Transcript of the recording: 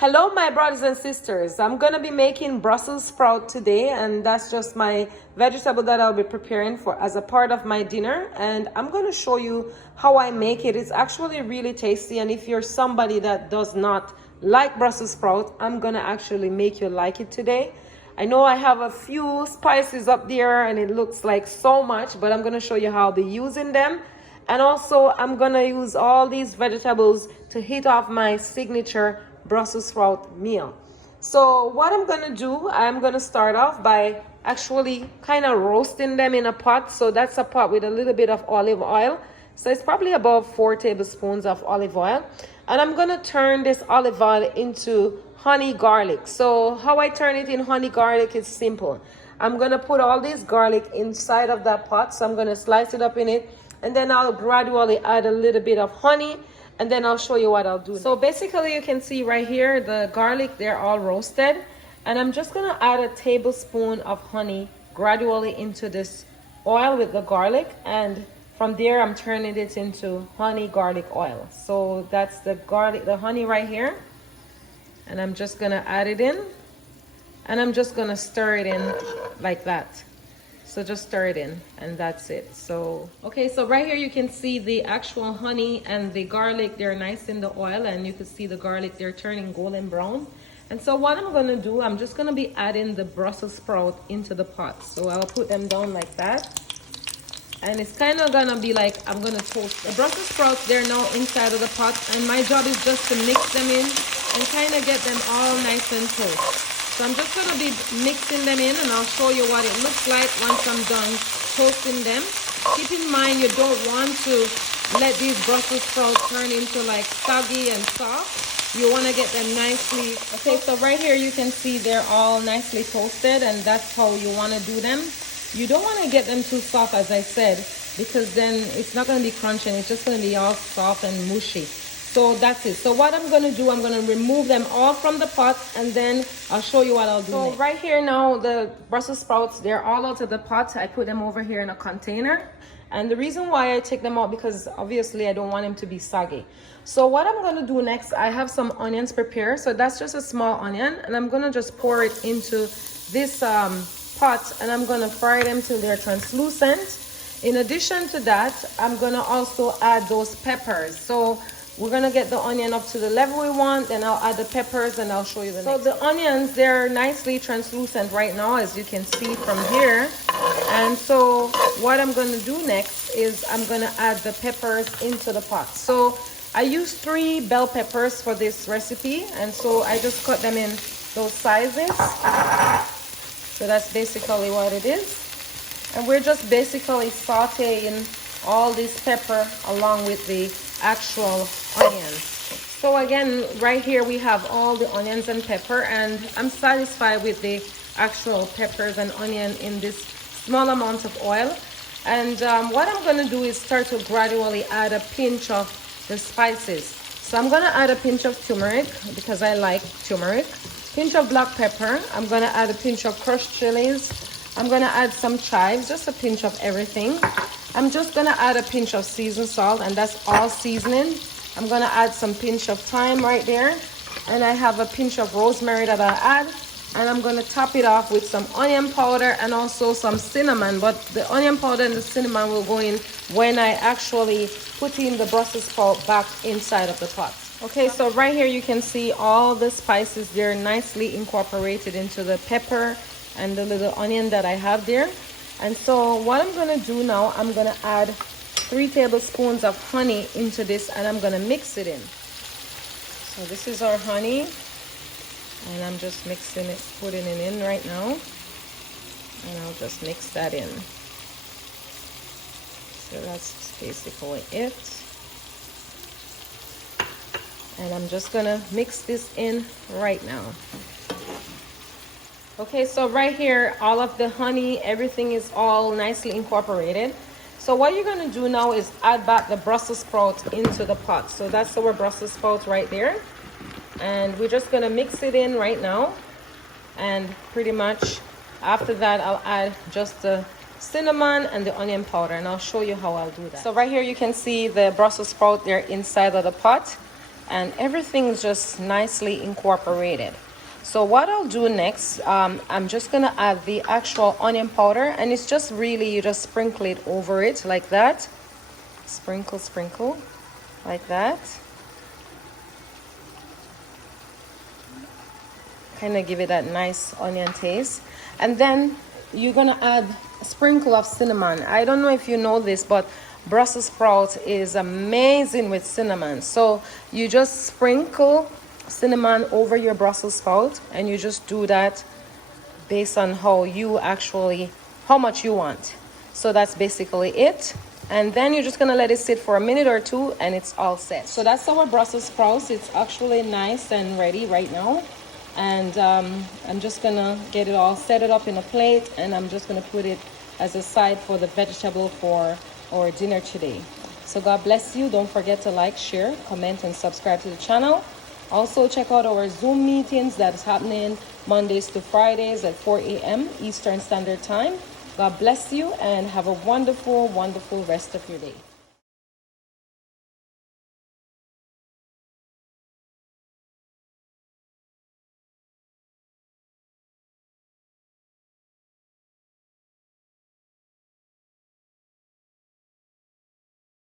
Hello, my brothers and sisters. I'm going to be making Brussels sprout today, and that's just my vegetable that I'll be preparing for as a part of my dinner. And I'm going to show you how I make it. It's actually really tasty, and if you're somebody that does not like Brussels sprout, I'm going to actually make you like it today. I know I have a few spices up there and it looks like so much, but I'm going to show you how I'll be using them. And also, I'm going to use all these vegetables to hit off my signature Brussels sprout meal. So what I'm going to do, I'm going to start off by actually kind of roasting them in a pot. So that's a pot with a little bit of olive oil. So it's probably about 4 tablespoons of olive oil. And I'm going to turn this olive oil into honey garlic. So how I turn it in honey garlic is simple. I'm going to put all this garlic inside of that pot. So I'm going to slice it up in it. And then I'll gradually add a little bit of honey. And then I'll show you what I'll do. So basically you can see right here, the garlic, they're all roasted. And I'm just gonna add a tablespoon of honey gradually into this oil with the garlic. And from there, I'm turning it into honey garlic oil. So that's the garlic, the honey right here. And I'm just gonna add it in. And I'm just gonna stir it in like that. So just stir it in and that's it. So, okay, so right here you can see the actual honey and the garlic, they're nice in the oil, and you can see the garlic, they're turning golden brown. And so what I'm gonna do, I'm just gonna be adding the Brussels sprout into the pot. So I'll put them down like that. And it's kind of gonna be like, I'm gonna toast them. The Brussels sprouts, they're now inside of the pot, and my job is just to mix them in and kind of get them all nice and toast. So I'm just going to be mixing them in, and I'll show you what it looks like once I'm done toasting them. Keep in mind, you don't want to let these Brussels sprouts turn into like soggy and soft. You want to get them nicely. Okay, so right here you can see they're all nicely toasted, and that's how you want to do them. You don't want to get them too soft, as I said, because then it's not going to be crunching. It's just going to be all soft and mushy. So that's it. So what I'm going to do, I'm going to remove them all from the pot, and then I'll show you what I'll do next. Right here now, the Brussels sprouts, they're all out of the pot. I put them over here in a container. And the reason why I take them out, because obviously I don't want them to be soggy. So what I'm going to do next, I have some onions prepared. So that's just a small onion, and I'm going to just pour it into this pot, and I'm going to fry them till they're translucent. In addition to that, I'm going to also add those peppers. So we're gonna get the onion up to the level we want, then I'll add the peppers and I'll show you the next. So the onions, they're nicely translucent right now, as you can see from here. And so what I'm gonna do next is I'm gonna add the peppers into the pot. So I use 3 bell peppers for this recipe, and so I just cut them in those sizes. So that's basically what it is. And we're just basically sauteing all this pepper along with the actual onions. So again, right here we have all the onions and pepper, and I'm satisfied with the actual peppers and onion in this small amount of oil. And what I'm going to do is start to gradually add a pinch of the spices. So I'm going to add a pinch of turmeric because I like turmeric, pinch of black pepper. I'm going to add a pinch of crushed chilies. I'm going to add some chives, just a pinch of everything. I'm just going to add a pinch of seasoned salt, and that's all seasoning. I'm going to add some pinch of thyme right there. And I have a pinch of rosemary that I'll add. And I'm going to top it off with some onion powder and also some cinnamon. But the onion powder and the cinnamon will go in when I actually put in the Brussels sprout back inside of the pot. Okay, so right here you can see all the spices. They're nicely incorporated into the pepper and the little onion that I have there. And so what I'm going to do now, I'm going to add 3 tablespoons of honey into this, and I'm going to mix it in. So this is our honey, and I'm just mixing it, putting it in right now. And I'll just mix that in. So that's basically it. And I'm just going to mix this in right now. Okay, so right here, all of the honey, everything is all nicely incorporated. So what you're going to do now is add back the Brussels sprouts into the pot. So that's our Brussels sprouts right there. And we're just going to mix it in right now. And pretty much after that, I'll add just the cinnamon and the onion powder. And I'll show you how I'll do that. So right here, you can see the Brussels sprout, they're inside of the pot. and everything's just nicely incorporated. So what I'll do next, I'm just gonna add the actual onion powder, and it's just really, you just sprinkle it over it like that. Sprinkle, sprinkle, like that. Kind of give it that nice onion taste. And then you're gonna add a sprinkle of cinnamon. I don't know if you know this, but Brussels sprout is amazing with cinnamon. So you just sprinkle cinnamon over your Brussels sprout, and you just do that based on how much you want. So that's basically it. And then you're just gonna let it sit for a minute or two, and it's all set. So that's our Brussels sprouts. It's actually nice and ready right now. And I'm just gonna get it all, set it up in a plate, and I'm just gonna put it as a side for the vegetable for our dinner today. So God bless you. Don't forget to like, share, comment, and subscribe to the channel. Also check out our Zoom meetings that's happening Mondays to Fridays at 4 a.m. Eastern Standard Time. God bless you, and have a wonderful, wonderful rest of your day.